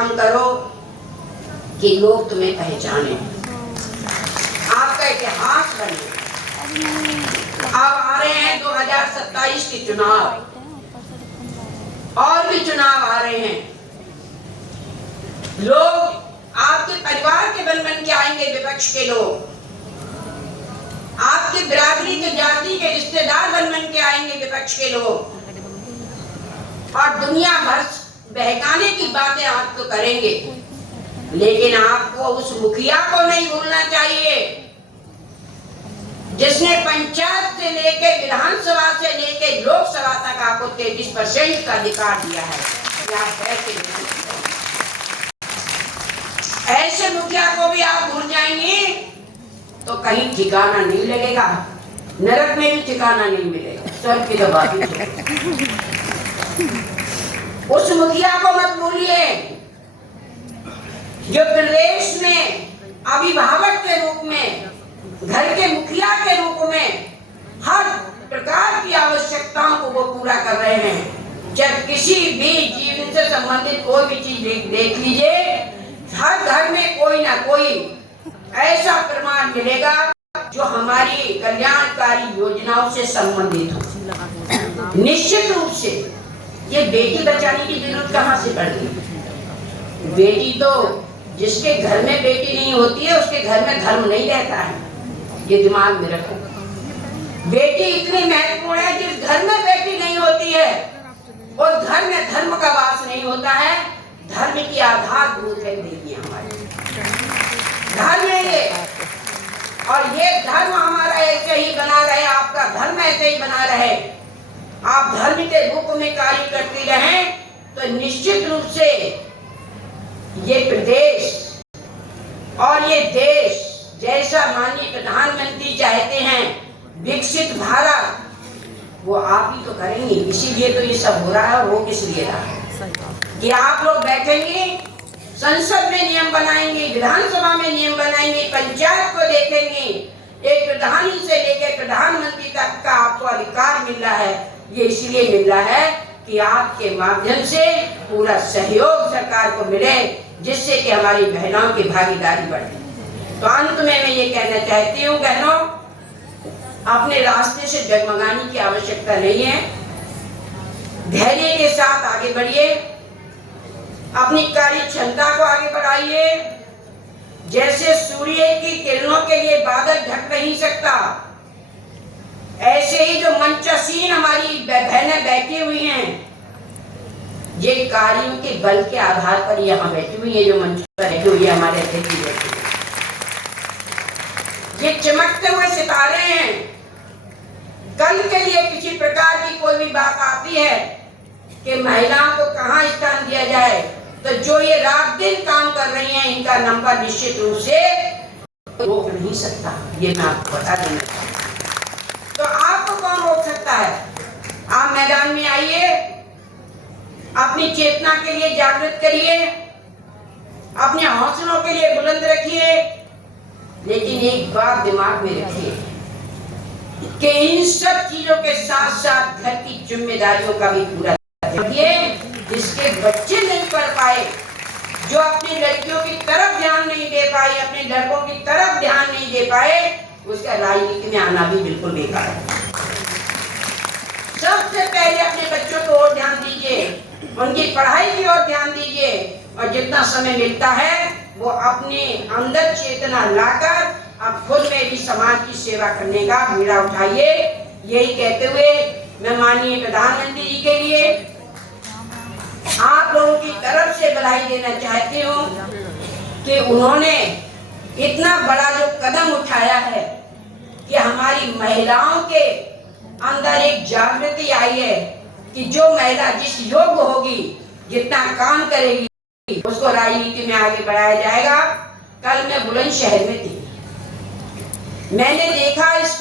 काम करो कि लोग तुम्हें पहचाने, आपका इतिहास बने। अब आ रहे हैं 2027 के चुनाव, और भी चुनाव आ रहे हैं। लोग आपके परिवार के बन के आएंगे, विपक्ष के लोग आपके बिरादरी के जाति के रिश्तेदार बन के आएंगे, विपक्ष के लोग, और दुनिया भर बहकाने की बातें आप तो करेंगे। लेकिन आपको उस मुखिया को नहीं भूलना चाहिए जिसने पंचायत से लेके विधानसभा से लेके लोकसभा तक आपको 33% का अधिकार दिया है। ऐसे मुखिया को भी आप भूल जाएंगे तो कहीं ठिकाना नहीं लगेगा, नरक में भी ठिकाना नहीं मिलेगा। स्वर्ग की तो बात ही उस मुखिया को मत भूलिए जो प्रदेश में अभिभावक के रूप में, घर के मुखिया के रूप में हर प्रकार की आवश्यकताओं को वो पूरा कर रहे हैं। जब किसी भी जीवन से संबंधित कोई भी चीज देख लीजिए, हर घर में कोई ना कोई ऐसा प्रमाण मिलेगा जो हमारी कल्याणकारी योजनाओं से संबंधित हो। निश्चित रूप से ये बेटी बचाने की जरूरत कहाँ से पड़ गई? बेटी तो जिसके घर में बेटी नहीं होती है उसके घर में धर्म नहीं रहता है, ये दिमाग में रखो। बेटी इतनी महत्वपूर्ण है, जिस घर में बेटी नहीं होती है उस घर में धर्म का वास नहीं होता है। धर्म की आधारभूत है बेटी हमारी, धर्म है ये, और ये धर्म हमारा ऐसे ही बना रहे, आपका धर्म ऐसे ही बना रहे, आप धर्म के रूप में कार्य करते रहें तो निश्चित रूप से ये प्रदेश और ये देश जैसा माननीय प्रधानमंत्री चाहते हैं विकसित भारत, वो आप ही तो करेंगे। इसीलिए तो ये सब हो रहा है। और वो किस लिए रहा है कि आप लोग बैठेंगे, संसद में नियम बनाएंगे, विधानसभा में नियम बनाएंगे, पंचायत को देखेंगे, एक प्रधानी से लेकर प्रधानमंत्री तक का आपको अधिकार मिल रहा है। ये इसलिए मिल रहा है कि आपके माध्यम से पूरा सहयोग सरकार को मिले, जिससे कि हमारी महिलाओं की भागीदारी बढ़े। तो अंत में मैं ये कहना चाहती हूँ बहनों, अपने रास्ते से डगमगाने की आवश्यकता नहीं है। धैर्य के साथ आगे बढ़िए, अपनी कार्य क्षमता को आगे बढ़ाइए। जैसे सूर्य की किरणों के लिए बादल ढक नहीं सकता, ऐसे ही जो मंचसीन हमारी बहनें बैठी हुई हैं, ये कार्यों के बल के आधार पर यहाँ बैठी हुई है। जो मंच पर बैठी हुई है हमारे अतिथि बैठी, ये चमकते हुए सितारे हैं। कल के लिए किसी प्रकार की कोई भी बात आती है कि महिलाओं को कहाँ स्थान दिया जाए, तो जो ये रात दिन काम कर रही हैं, इनका नंबर निश्चित रूप से रोक नहीं सकता। ये मैं आपको बता देना चाहता हूं। तो आपको कौन रोक सकता है? आप मैदान में आइए, अपनी चेतना के लिए जागृत करिए, अपने हौसलों के लिए बुलंद रखिए। लेकिन एक बात दिमाग में रखिए कि इन सब चीजों के साथ साथ घर की जिम्मेदारियों का भी पूरा रखिए। जिसके बच्चे नहीं पढ़ पाए, जो अपनी लड़कियों की तरफ ध्यान नहीं दे पाए, अपने लड़कों की तरफ ध्यान नहीं दे पाए, उसका राजनीति में आना भी बिल्कुल बेकार है। सबसे पहले अपने बच्चों को और ध्यान दीजिए, उनकी पढ़ाई की ओर ध्यान दीजिए, और जितना समय मिलता है वो अपने अंदर चेतना लाकर आप खुद में भी समाज की सेवा करने का बीड़ा उठाइए। यही कहते हुए मैं माननीय प्रधानमंत्री जी के लिए आप लोगों की तरफ से बधाई देना चाहती हूँ कि उन्होंने इतना बड़ा जो कदम उठाया है कि हमारी महिलाओं के अंदर एक जागृति आई है कि जो महिला जिस योग्य होगी, जितना काम करेगी, उसको राजनीति में आगे बढ़ाया जाएगा। कल मैं बुलंदशहर में थी, मैंने देखा इस